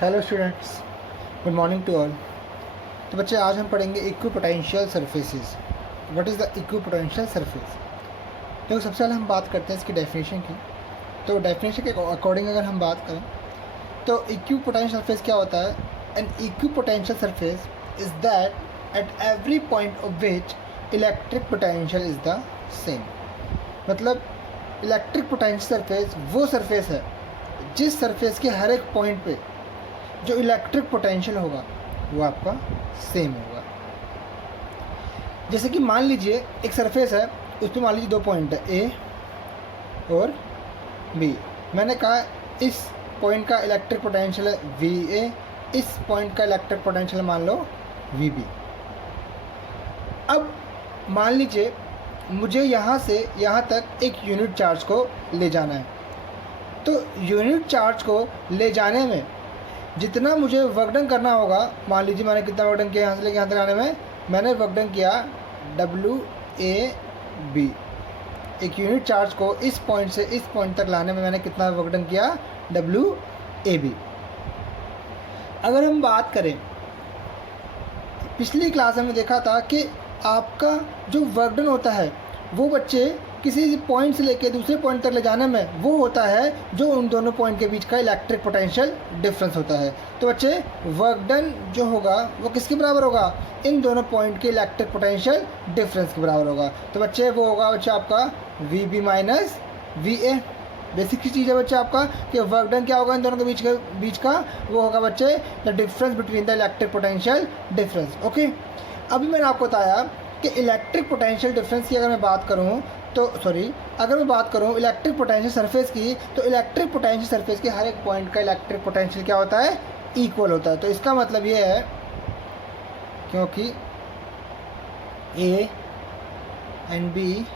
Hello students, good morning to all. तो बच्चे आज हम पढ़ेंगे equipotential surfaces. What is the equipotential surface? देखो, सबसे पहले हम बात करते हैं इसकी डेफिनेशन की। तो डेफिनेशन के अकॉर्डिंग अगर हम बात करें तो इक्विपोटेंशियल सरफेस क्या होता है? An equipotential surface is that at every point of which electric potential is the same. मतलब इलेक्ट्रिक पोटेंशियल सरफेस वो सरफेस है जिस सरफेस के हर एक पॉइंट पे जो इलेक्ट्रिक पोटेंशियल होगा वो आपका सेम होगा। जैसे कि मान लीजिए एक सरफेस है, उस पर मान लीजिए दो पॉइंट है ए और बी। मैंने कहा इस पॉइंट का इलेक्ट्रिक पोटेंशियल है वी ए, इस पॉइंट का इलेक्ट्रिक पोटेंशियल मान लो वी बी। अब मान लीजिए मुझे यहाँ से यहाँ तक एक यूनिट चार्ज को ले जाना है। तो यूनिट चार्ज को ले जाने में जितना मुझे वर्क डन करना होगा, मान लीजिए मैंने कितना वर्क डन किया यहाँ से लेके यहाँ तक आने में, मैंने वर्क डन किया डब्ल्यू ए बी। एक यूनिट चार्ज को इस पॉइंट से इस पॉइंट तक लाने में मैंने कितना वर्क डन किया, डब्ल्यू ए बी। अगर हम बात करें, पिछली क्लास में देखा था कि आपका जो वर्क डन होता है वो बच्चे किसी पॉइंट से लेके दूसरे पॉइंट तक ले जाने में वो होता है जो उन दोनों पॉइंट के बीच का इलेक्ट्रिक पोटेंशियल डिफरेंस होता है। तो बच्चे वर्क डन जो होगा वो किसके बराबर होगा? इन दोनों पॉइंट के इलेक्ट्रिक पोटेंशियल डिफरेंस के बराबर होगा। तो बच्चे वो होगा बच्चे आपका V B minus V A. Basic की चीज़ है बच्चे आपका कि वर्क डन क्या होगा इन दोनों के बीच का वो होगा बच्चे the difference between the electric potential difference. Okay, अभी मैंने आपको बताया कि इलेक्ट्रिक पोटेंशियल डिफरेंस की अगर मैं बात करूँ तो अगर मैं बात करूँ इलेक्ट्रिक पोटेंशियल सरफेस की, तो इलेक्ट्रिक पोटेंशियल सरफेस के हर एक पॉइंट का इलेक्ट्रिक पोटेंशियल क्या होता है? इक्वल होता है। तो इसका मतलब ये है क्योंकि A and B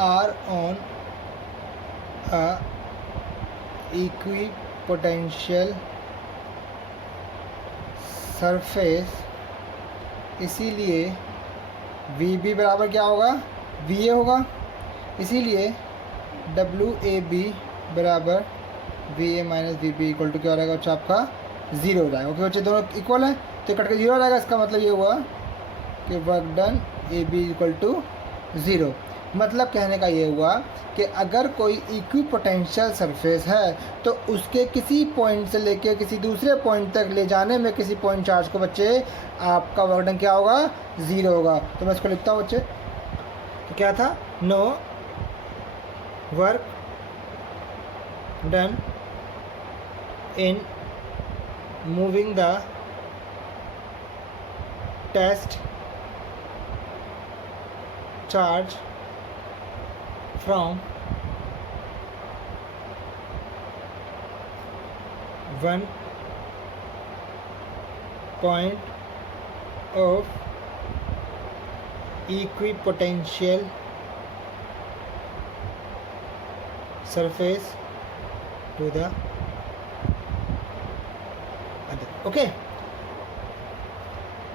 are on a equipotential surface, इसीलिए वी बी बराबर क्या होगा? वी ए होगा। इसीलिए डब्ल्यू ए बी बराबर V A minus V B equal to क्या हो जाएगा बच्चा? आपका ज़ीरो हो जाएगा। ओके बच्चे, दोनों इक्वल है तो कट के ज़ीरो हो जाएगा। इसका मतलब ये हुआ कि work done A B equal to zero. मतलब कहने का ये हुआ कि अगर कोई इक्विपोटेंशियल सरफेस है तो उसके किसी पॉइंट से लेके किसी दूसरे पॉइंट तक ले जाने में किसी पॉइंट चार्ज को बच्चे आपका वर्क डन क्या होगा? ज़ीरो होगा। तो मैं इसको लिखता हूँ बच्चे, तो क्या था? No work done in moving the test charge from one point of equipotential surface to the other. Okay,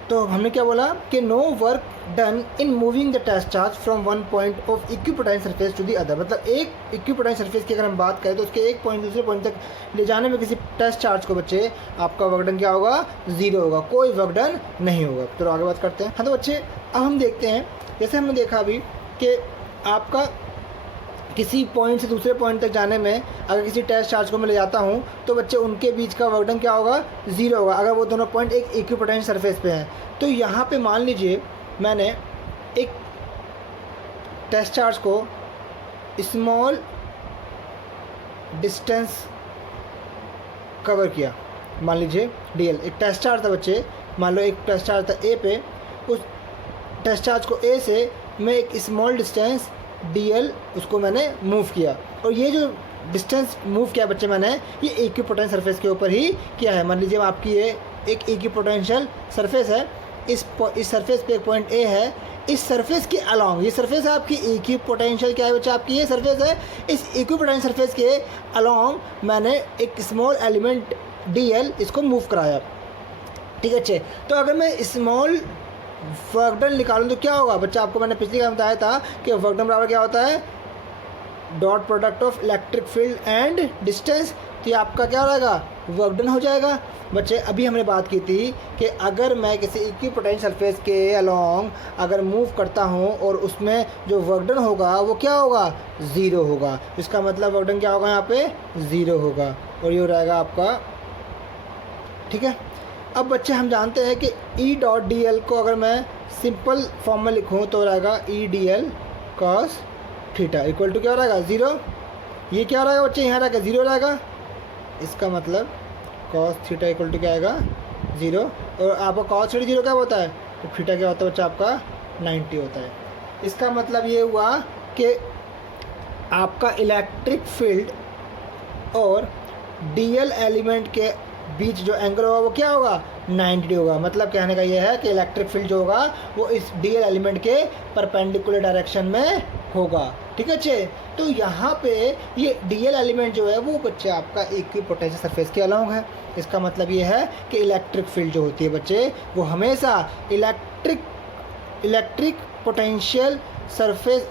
तो हमने क्या बोला कि no work done in moving the test charge from one point of equipotential surface to the other. मतलब एक equipotential surface की अगर हम बात करें तो उसके एक पॉइंट दूसरे पॉइंट तक ले जाने में किसी टेस्ट चार्ज को बच्चे आपका वर्क डन क्या होगा? ज़ीरो होगा, कोई वर्क डन नहीं होगा। तो आगे बात करते हैं। हाँ, तो बच्चे अब हम देखते हैं, जैसे हमने देखा अभी कि आपका किसी पॉइंट से दूसरे पॉइंट तक जाने में अगर किसी टेस्ट चार्ज को मैं ले जाता हूँ तो बच्चे उनके बीच का वर्क डन क्या होगा? ज़ीरो होगा, अगर वो दोनों पॉइंट एक इक्विपोटेंशियल सरफेस पे हैं। तो यहाँ पे मान लीजिए मैंने एक टेस्ट चार्ज को स्मॉल डिस्टेंस कवर किया, मान लीजिए डीएल। एक टेस्ट चार्ज था बच्चे, मान लो एक टेस्ट चार्ज था ए पे, उस टेस्ट चार्ज को ए से मैं एक स्मॉल डिस्टेंस डीएल उसको मैंने मूव किया, और ये जो डिस्टेंस मूव किया बच्चे मैंने ये इक्विपोटेंशियल सरफेस के ऊपर ही किया है। मान लीजिए आपकी ये एक इक्विपोटेंशियल सरफेस है, इस सरफेस पे एक पॉइंट ए है, इस सरफेस के अलॉन्ग, ये सरफेस है आपकी इक्विपोटेंशियल क्या है बच्चा? आपकी ये सरफेस है। इस इक्विपोटेंशियल सरफेस के अलॉन्ग मैंने एक स्मॉल एलिमेंट डीएल इसको मूव कराया। ठीक है बच्चे, तो अगर मैं स्मॉल वर्क डन निकालूं तो क्या होगा बच्चा? आपको मैंने पिछली बार बताया था कि वर्क डन बराबर क्या होता है? Dot product of electric field and distance. तो ये आपका क्या हो जाएगा? वर्क डन हो जाएगा। बच्चे अभी हमने बात की थी कि अगर मैं किसी इक्विपोटेंशियल सरफेस के अलोंग अगर मूव करता हूँ और उसमें जो वर्क डन होगा वो क्या होगा, ज़ीरो होगा। इसका मतलब वर्क डन क्या होगा, यहाँ पे ज़ीरो होगा और ये हो रहेगा आपका, ठीक है। अब बच्चे हम जानते हैं कि ई डॉट डी एल को अगर मैं सिंपल फॉर्म में लिखूँ तो रहेगा E D L cos theta equal to क्या रहेगा, ज़ीरो। ये क्या रहेगा बच्चे, यहाँ रहेगा ज़ीरो रहेगा। इसका मतलब कॉस थीटा इक्वल टू क्या आएगा, ज़ीरो। और आपका कॉस थीटा ज़ीरो क्या होता है, तो थीटा क्या होता है बच्चा आपका 90 होता है। इसका मतलब ये हुआ कि आपका इलेक्ट्रिक फील्ड और डीएल एलिमेंट के बीच जो एंगल होगा वो क्या होगा, 90 होगा। मतलब कहने का ये है कि इलेक्ट्रिक फील्ड जो होगा वो इस डीएल एलिमेंट के परपेंडिकुलर डायरेक्शन में होगा, ठीक है बच्चे। तो यहाँ पे ये डीएल एलिमेंट जो है वो बच्चे आपका इक्विपोटेंशियल सरफेस के अलोंग है। इसका मतलब ये है कि इलेक्ट्रिक फील्ड जो होती है बच्चे वो हमेशा इलेक्ट्रिक पोटेंशियल सरफेस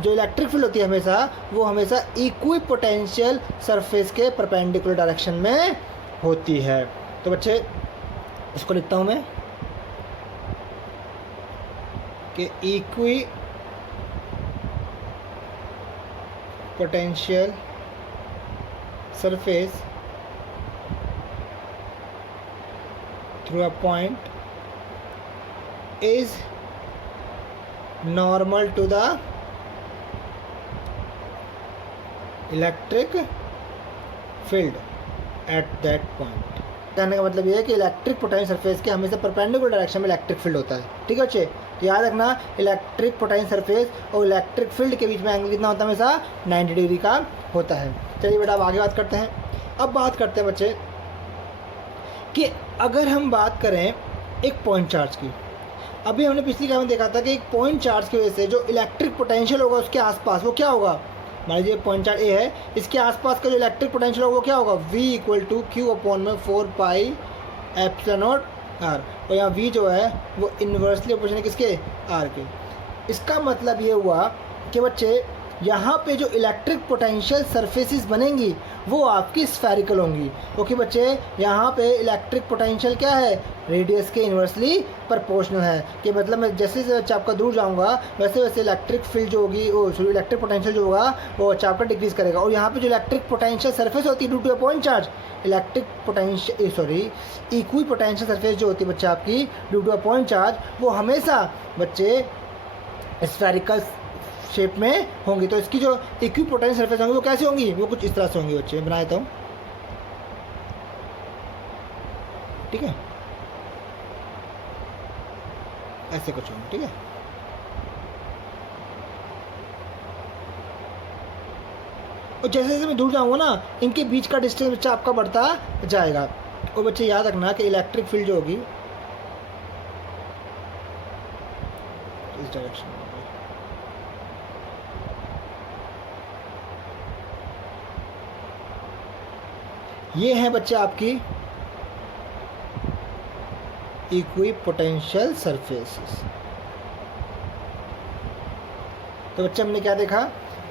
जो इलेक्ट्रिक फील्ड होती है वो हमेशा इक्विपोटेंशियल सरफेस के परपेंडिकुलर डायरेक्शन में होती है। तो बच्चे इसको लिखता हूँ मैं कि equipotential surface through a point is normal to the electric field at that point. कहने का मतलब ये है कि इलेक्ट्रिक पोटेंशियल सरफेस के हमेशा परपेंडिकुलर डायरेक्शन में इलेक्ट्रिक फील्ड होता है, ठीक है बच्चे। तो याद रखना इलेक्ट्रिक पोटेंशियल सरफेस और इलेक्ट्रिक फील्ड के बीच में एंगल कितना होता है, हमेशा 90 डिग्री का होता है। चलिए बेटा अब आगे बात करते हैं। अब बात करते हैं बच्चे कि अगर हम बात करें एक पॉइंट चार्ज की, अभी हमने पिछली क्लास में देखा था कि एक पॉइंट चार्ज की वजह से जो इलेक्ट्रिक पोटेंशियल होगा उसके आसपास वो क्या होगा, मान लीजिए पॉइंट चार्ज ए है, इसके आसपास का जो इलेक्ट्रिक पोटेंशियल होगा वो क्या होगा, V equal to Q upon में 4 पाई एप्सिलॉन नॉट आर। और यहाँ V जो है वो इन्वर्सली ऑपोजिट है किसके, आर के। इसका मतलब ये हुआ कि बच्चे यहाँ पे जो इलेक्ट्रिक पोटेंशियल सरफेसेस बनेंगी वो आपकी स्फेरिकल होंगी, क्योंकि बच्चे यहाँ पे इलेक्ट्रिक पोटेंशियल क्या है, रेडियस के इन्वर्सली प्रोपोर्शनल है। कि मतलब मैं जैसे जैसे आपका दूर जाऊँगा वैसे वैसे इलेक्ट्रिक फील्ड जो होगी वो इलेक्ट्रिक पोटेंशियल जो होगा वो आपका डिक्रीज करेगा। और यहाँ पे जो इलेक्ट्रिक पोटेंशियल सरफेस होती है due to a point charge, equipotential surface जो होती है बच्चे आपकी due to a point charge वो हमेशा बच्चे स्फेरिकल शेप में होंगी। तो इसकी जो इक्वी पोटेंशियल सरफेस होंगी वो कैसी होंगी, वो कुछ इस तरह से होंगी बच्चे। मैं बना देता हूँ, ठीक है, ऐसे कुछ होंगे, ठीक है। और जैसे जैसे मैं दूर जाऊँगा ना इनके बीच का डिस्टेंस बच्चा आपका बढ़ता जाएगा। और बच्चे याद रखना कि इलेक्ट्रिक फील्ड जो होगी इस डायरेक्शन में, ये है बच्चे आपकी इक्वी पोटेंशियल सरफेसेस। तो बच्चे हमने क्या देखा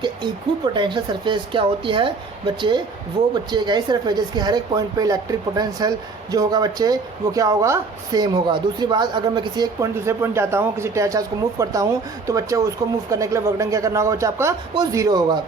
कि इक्वी पोटेंशियल सरफेस क्या होती है बच्चे, वो बच्चे एक ऐसी सरफेस जिसके हर एक पॉइंट पे इलेक्ट्रिक पोटेंशियल जो होगा बच्चे वो क्या होगा, सेम होगा। दूसरी बात, अगर मैं किसी एक पॉइंट दूसरे पॉइंट जाता हूँ, किसी टायर चार्ज को मूव करता हूँ तो बच्चे उसको मूव करने के लिए वर्क डन क्या करना होगा बच्चा आपका, वो ज़ीरो होगा।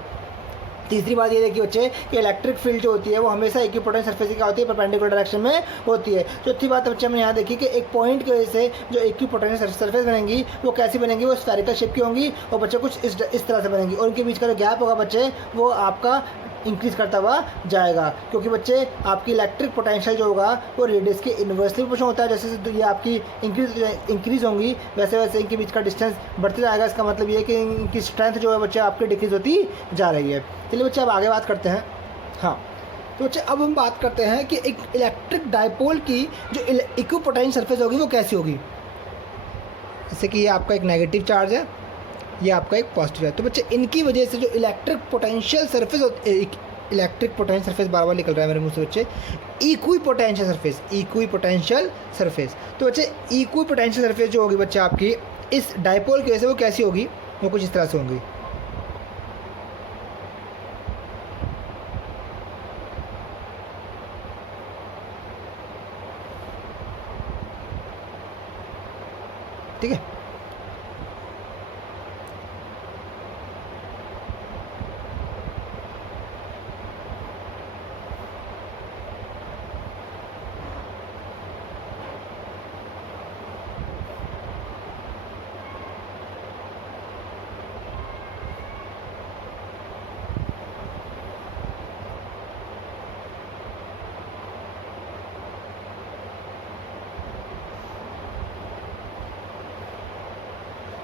तीसरी बात ये देखिए बच्चे कि इलेक्ट्रिक फील्ड जो होती है वो हमेशा इक्विपोटेंशियल सरफेस क्या होती है, परपेंडिकुलर डायरेक्शन में होती है। चौथी बात बच्चे हमने यहाँ देखी कि एक पॉइंट की वजह से जो इक्विपोटेंशियल सरफेस बनेंगी वो कैसी बनेंगी, वो स्फेरिकल शेप की होंगी और बच्चे कुछ इस तरह से बनेंगी। और उनके बीच का जो गैप होगा बच्चे वो आपका इंक्रीज़ करता हुआ जाएगा, क्योंकि बच्चे आपकी इलेक्ट्रिक पोटेंशियल जो होगा वो रेडियस के इन्वर्सली प्रोपोर्शनल होता है। जैसे जैसे ये आपकी इंक्रीज़ होंगी वैसे वैसे इनके बीच का डिस्टेंस बढ़ते जाएगा। इसका मतलब ये है कि इनकी स्ट्रेंथ जो है बच्चे आपकी डिक्रीज़ होती जा रही है। चलिए बच्चे अब आगे बात करते हैं। हाँ तो बच्चे अब हम बात करते हैं कि एक इलेक्ट्रिक डायपोल की जो इक्विपोटेंशियल सरफेस होगी वो कैसी होगी। जैसे कि ये आपका एक नेगेटिव चार्ज है, ये आपका एक पॉजिटिव है। तो बच्चे इनकी वजह से जो electric potential surface electric potential surface बार बार निकल रहा है मेरे मुंह से बच्चे, इक्वी पोटेंशियल सरफेस। तो बच्चे इक्वी पोटेंशियल सरफेस जो होगी बच्चे आपकी इस डायपोल की वजह से वो कैसी होगी, वो कुछ इस तरह से होंगी। ठीक है।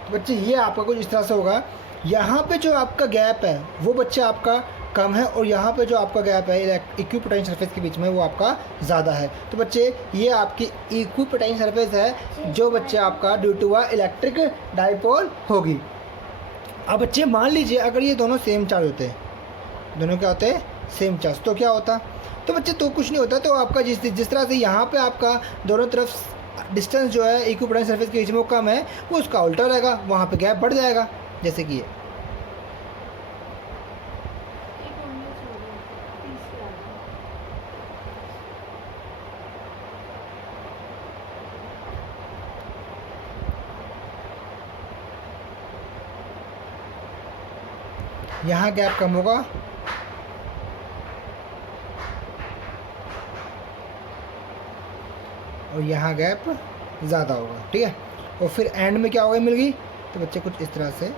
तो बच्चे ये आपका कुछ इस तरह से होगा, यहाँ पे जो आपका गैप है वो बच्चे आपका कम है, और यहाँ पे जो आपका गैप है इक्विपोटेंशियल सरफेस के बीच में वो आपका ज़्यादा है। तो बच्चे ये आपकी इक्विपोटेंशियल सरफेस है जो बच्चे आपका due to a electric dipole होगी। अब बच्चे मान लीजिए अगर ये दोनों सेम चार्ज होते हैं, दोनों क्या होते हैं, सेम चार्ज, तो क्या होता? तो बच्चे तो कुछ नहीं होता, तो आपका जिस तरह से यहाँ पे आपका दोनों तरफ डिस्टेंस जो है इक्विपोटेंशियल सरफेस के बीच में वो कम है, वो उसका उल्टा रहेगा, वहाँ पे गैप बढ़ जाएगा, जैसे कि ये। यहाँ गैप कम होगा और यहाँ गैप ज़्यादा होगा, ठीक है। और फिर एंड में क्या होगा, मिल गई। तो बच्चे कुछ इस तरह से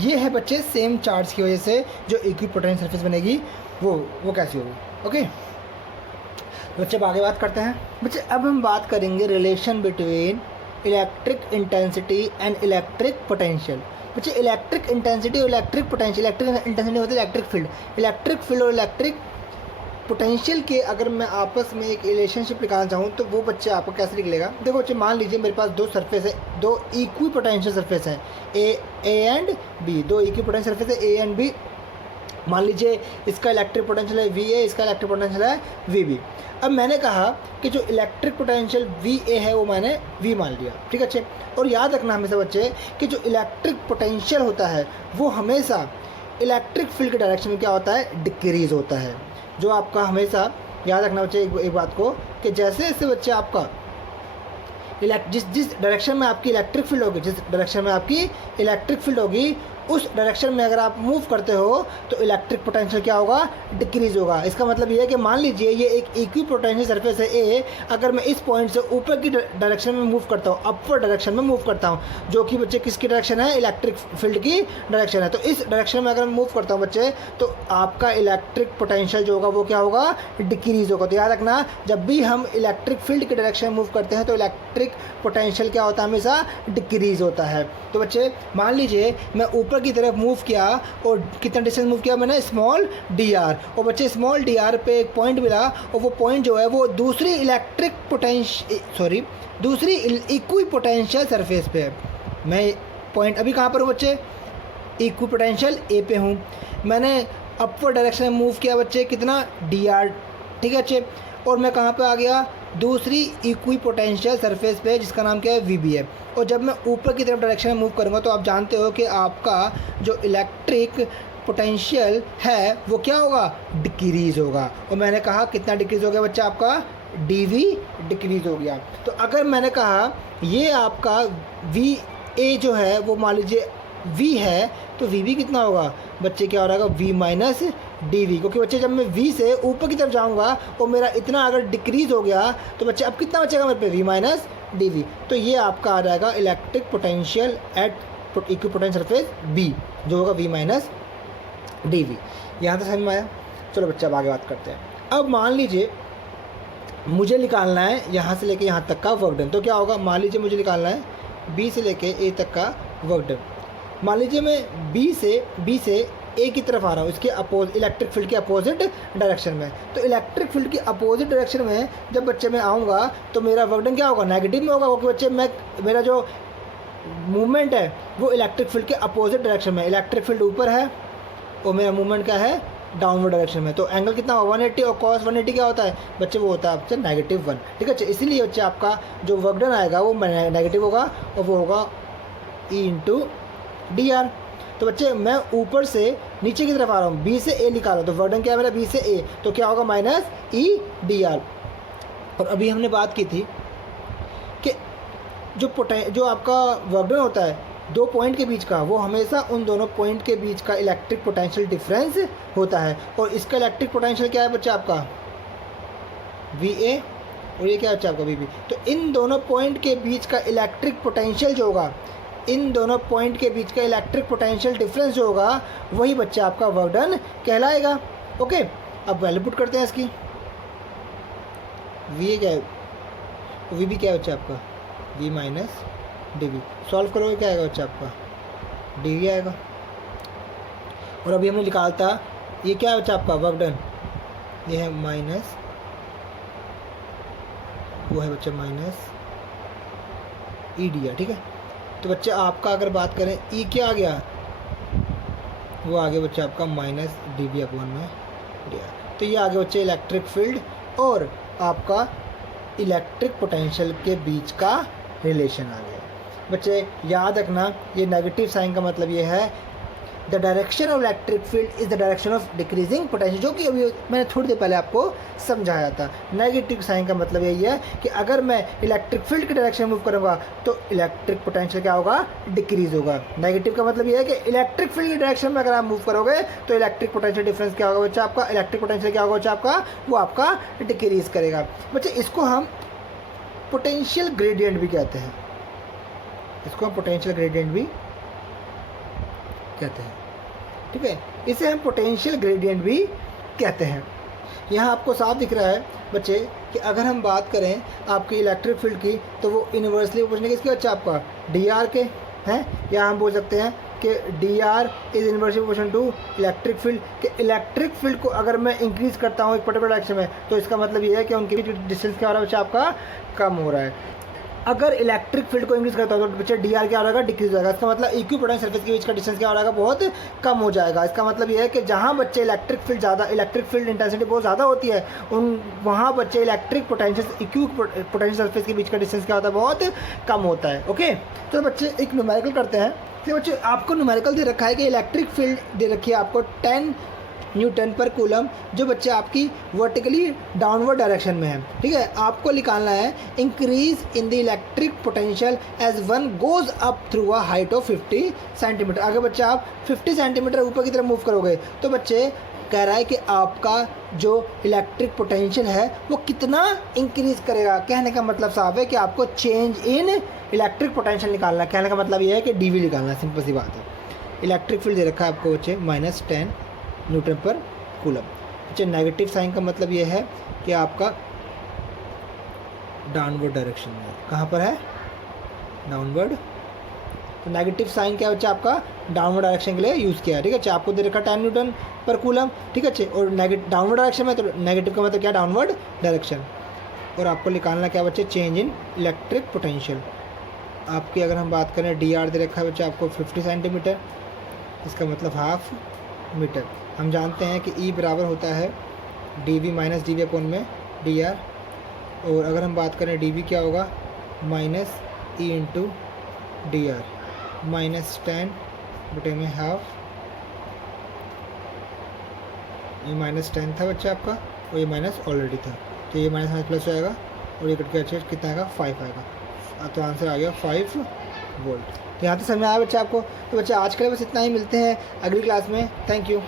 ये है बच्चे सेम चार्ज की वजह से जो इक्विपोटेंशियल सरफेस बनेगी वो कैसी होगी, ओके। बच्चे अब आगे बात करते हैं। बच्चे अब हम बात करेंगे relation between electric intensity and electric potential. बच्चे इलेक्ट्रिक इंटेंसिटी और इलेक्ट्रिक पोटेंशियल, इलेक्ट्रिक इंटेंसिटी होती है इलेक्ट्रिक फील्ड और इलेक्ट्रिक पोटेंशियल के अगर मैं आपस में एक रिलेशनशिप निकालना चाहूँ तो वो बच्चे आपको कैसे निकलेगा। देखो बच्चे मान लीजिए मेरे पास दो सरफेस है, दो इक्वी पोटेंशियल सरफेस हैं, ए एंड बी, दो इक्वी पोटेंशियल सरफेस है ए एंड बी। मान लीजिए इसका इलेक्ट्रिक पोटेंशियल है वी ए, इसका इलेक्ट्रिक पोटेंशियल है वी बी। अब मैंने कहा कि जो इलेक्ट्रिक पोटेंशियल वी ए है वो मैंने वी मान लिया, ठीक है बच्चे। और याद रखना हमेशा बच्चे कि जो इलेक्ट्रिक पोटेंशियल होता है वो हमेशा इलेक्ट्रिक फील्ड के डायरेक्शन में क्या होता है, डिक्रीज होता है। जो आपका हमेशा याद रखना बच्चे एक बात को कि जैसे जैसे बच्चे आपका जिस डायरेक्शन में आपकी इलेक्ट्रिक फील्ड होगी, जिस डायरेक्शन में आपकी इलेक्ट्रिक फील्ड होगी उस डायरेक्शन में अगर आप मूव करते हो तो इलेक्ट्रिक पोटेंशियल क्या होगा, डिक्रीज होगा। इसका मतलब ये है कि मान लीजिए ये एक इक्वी पोटेंशियल सरफेस है ए, अगर मैं इस पॉइंट से ऊपर की डायरेक्शन में मूव करता हूँ, अपवर्ड डायरेक्शन में मूव करता हूँ, जो कि बच्चे किसकी डायरेक्शन है, इलेक्ट्रिक फील्ड की डायरेक्शन है। तो इस डायरेक्शन में अगर मैं मूव करता हूँ बच्चे तो आपका इलेक्ट्रिक पोटेंशियल जो होगा वो क्या होगा, डिक्रीज होगा। तो याद रखना जब भी हम इलेक्ट्रिक फील्ड की डायरेक्शन में मूव करते हैं तो इलेक्ट्रिक पोटेंशियल क्या होता है, हमेशा डिक्रीज होता है। तो बच्चे मान लीजिए मैं ऊपर की तरफ मूव किया और कितना डिस्टेंस मूव किया मैंने, स्मॉल डी आर, और बच्चे स्मॉल डी आर पे एक पॉइंट मिला और वो पॉइंट जो है वो दूसरी इक्वी पोटेंशियल सरफेस पे है। मैं पॉइंट अभी कहाँ पर हूँ बच्चे, इक्वी पोटेंशियल ए पे हूँ। मैंने अपवर्ड डायरेक्शन में मूव किया बच्चे, कितना, डी आर, ठीक है बच्चे। और मैं कहाँ पे आ गया, दूसरी इक्वी पोटेंशियल सरफेस पे जिसका नाम क्या है, वी बी है। और जब मैं ऊपर की तरफ डायरेक्शन में मूव करूँगा तो आप जानते हो कि आपका जो इलेक्ट्रिक पोटेंशियल है वो क्या होगा, डिक्रीज़ होगा। और मैंने कहा कितना डिक्रीज़ हो गया बच्चा, आपका डी वी डिक्रीज़ हो गया। तो अगर मैंने कहा ये आपका वी ए जो है वो मान लीजिए वी है तो वी बी कितना होगा बच्चे, क्या हो रहा है, वी माइनस डी वी। क्योंकि बच्चे जब मैं वी से ऊपर की तरफ जाऊंगा और मेरा इतना अगर डिक्रीज़ हो गया तो बच्चे अब कितना बचेगा मेरे पे, वी माइनस डी वी। तो ये आपका आ जाएगा electric potential at equipotential surface B, जो होगा वी माइनस डी वी। यहाँ तक समझ में आया। चलो बच्चे अब आगे बात करते हैं। अब मान लीजिए मुझे निकालना है यहाँ से लेके यहाँ तक का वर्क डन। तो क्या होगा, मान लीजिए मुझे निकालना है बी से लेके ए तक का वर्क डन। मान लीजिए मैं बी से ए की तरफ आ रहा हूँ, इसके इलेक्ट्रिक फील्ड के अपोजिट डायरेक्शन में। तो इलेक्ट्रिक फील्ड की अपोजिट डायरेक्शन में जब बच्चे मैं आऊँगा तो मेरा वर्क डन क्या होगा, नेगेटिव में होगा। क्योंकि बच्चे मेरा जो मूवमेंट है वो इलेक्ट्रिक फील्ड के अपोजिट डायरेक्शन में, इलेक्ट्रिक फील्ड ऊपर है और मेरा मूवमेंट क्या है, डाउनवर्ड डायरेक्शन में। तो एंगल कितना होगा, 180, और कॉस 180 क्या होता है बच्चे, वो होता है आपसे -1, ठीक है। इसीलिए बच्चे आपका जो वर्क डन आएगा वो नेगेटिव होगा और वो होगा ई इंटू डी आर। तो बच्चे मैं ऊपर से नीचे की तरफ आ रहा हूँ, बी से ए निकालो तो वर्क डन क्या है मेरा, बी से ए, तो क्या होगा, माइनस ई डी आर। और अभी हमने बात की थी कि जो आपका वर्क डन होता है दो पॉइंट के बीच का, वो हमेशा उन दोनों पॉइंट के बीच का इलेक्ट्रिक पोटेंशियल डिफरेंस होता है। और इसका इलेक्ट्रिक पोटेंशियल क्या है बच्चा आपका VA, और ये क्या बच्चा आपका VB। तो इन दोनों पॉइंट के बीच का इलेक्ट्रिक पोटेंशियल जो होगा, इन दोनों पॉइंट के बीच का इलेक्ट्रिक पोटेंशियल डिफरेंस जो होगा, वही बच्चा आपका वर्क डन कहलाएगा। ओके, अब वैल्यू पुट करते हैं इसकी। VA क्या है, VB क्या है बच्चा आपका V माइनस DV। सॉल्व करोगे क्या आएगा बच्चा आपका DV आएगा। और अभी हमने निकालता ये क्या है बच्चा आपका वर्क डन, ये है माइनस, वो है बच्चा माइनस ED। ठीक है, तो बच्चे आपका अगर बात करें E क्या आ गया, वो आ गया बच्चा आपका माइनस DV अपॉन में DR। तो ये आगे बच्चे इलेक्ट्रिक फील्ड और आपका इलेक्ट्रिक पोटेंशियल के बीच का रिलेशन आ गया। बच्चे याद रखना, ये नेगेटिव साइन का मतलब ये है the direction of electric field is the direction of decreasing potential, जो कि अभी मैंने थोड़ी देर पहले आपको समझाया था। नेगेटिव साइन का मतलब यही है कि अगर मैं इलेक्ट्रिक फील्ड की डायरेक्शन मूव करूँगा तो इलेक्ट्रिक पोटेंशियल क्या होगा, डिक्रीज होगा। नेगेटिव का मतलब ये है कि इलेक्ट्रिक फील्ड की डायरेक्शन में अगर आप मूव करोगे तो इलेक्ट्रिक पोटेंशियल डिफरेंस क्या होगा बच्चा आपका, इलेक्ट्रिक पोटेंशियल क्या होगा बच्चा आपका, वो आपका डिक्रीज करेगा। बच्चे इसको हम पोटेंशियल ग्रेडियंट भी कहते हैं, इसको हम पोटेंशियल ग्रेडियंट भी कहते हैं। ठीक है, इसे हम पोटेंशियल ग्रेडियंट भी कहते हैं। यहाँ आपको साफ दिख रहा है बच्चे कि अगर हम बात करें आपकी इलेक्ट्रिक फील्ड की, तो वो इन्वर्सली प्रोपोर्शनल किसके बच्चा आपका DR के हैं, या हम बोल सकते हैं कि DR is inversely proportional to electric field. कि इलेक्ट्रिक फील्ड को अगर मैं इंक्रीज़ करता हूँ एक पर्टिकुलर डायरेक्शन में, तो इसका मतलब ये है कि उनके बीच डिस्टेंस क्या हो रहा है बच्चा आपका, कम हो रहा है। अगर इलेक्ट्रिक फील्ड को इंक्रीज करता हो तो बच्चा DR क्या हो जाएगा, डिक्रीज हो जाएगा। इसका मतलब इक्विपोटेंशियल सरफेस के बीच का डिस्टेंस क्या हो जाएगा, बहुत कम हो जाएगा। इसका मतलब ये है कि जहाँ बच्चे इलेक्ट्रिक फील्ड इंटेंसिटी बहुत ज़्यादा होती है, उन वहाँ बच्चे इलेक्ट्रिक पोटेंशियल सरफेस के बीच का डिस्टेंस क्या होता है, बहुत कम होता है। ओके, तो बच्चे एक न्यूमेरिकल करते हैं। तो बच्चे आपको न्यूमेरिकल दे रखा है कि इलेक्ट्रिक फील्ड दे रखी है आपको 10 न्यूटन पर कूलम, जो बच्चे आपकी वर्टिकली डाउनवर्ड डायरेक्शन में है। ठीक है, आपको निकालना है increase in the electric potential as one goes up through a height of 50 centimetre. अगर बच्चे आप 50 सेंटीमीटर ऊपर की तरफ मूव करोगे तो बच्चे कह रहा है कि आपका जो इलेक्ट्रिक पोटेंशियल है वो कितना इंक्रीज करेगा। कहने का मतलब साफ है कि आपको चेंज इन इलेक्ट्रिक पोटेंशियल निकालना है। कहने का मतलब ये है कि DV निकालना है, सिंपल सी बात है। इलेक्ट्रिक फील्ड दे रखा है आपको बच्चे -10 न्यूटन पर कूलम। अच्छा, नेगेटिव साइन का मतलब ये है कि आपका डाउनवर्ड डायरेक्शन में है। कहाँ पर है, डाउनवर्ड। तो नेगेटिव साइन क्या बच्चा आपका डाउनवर्ड डायरेक्शन के लिए यूज़ किया है। ठीक है, अच्छा आपको दे रखा 10 न्यूटन पर कूलम। ठीक है, अच्छे, और डाउनवर्ड डायरेक्शन में, तो नेगेटिव का मतलब क्या, डाउनवर्ड डायरेक्शन। और आपको निकालना क्या बच्चे, चेंज इन इलेक्ट्रिक पोटेंशियल। आपकी अगर हम बात करें DR दे रखा है बच्चा आपको 50 सेंटीमीटर, इसका मतलब हाफ मीटर। हम जानते हैं कि E बराबर होता है DV माइनस DV अपॉन में DR। और अगर हम बात करें DV क्या होगा, -E इंटू DR, -10 बटे में हाफ। ये -10 था बच्चा आपका, और ये माइनस ऑलरेडी था, तो ये माइनस प्लस आएगा, और ये कट के अच्छे कितना आएगा, 5 आएगा। तो आंसर आ गया 5 वोल्ट। तो यहाँ तक समझ में आया बच्चा आपको। तो बच्चा आज के लिए बस इतना ही, मिलते हैं अगली क्लास में। Thank you.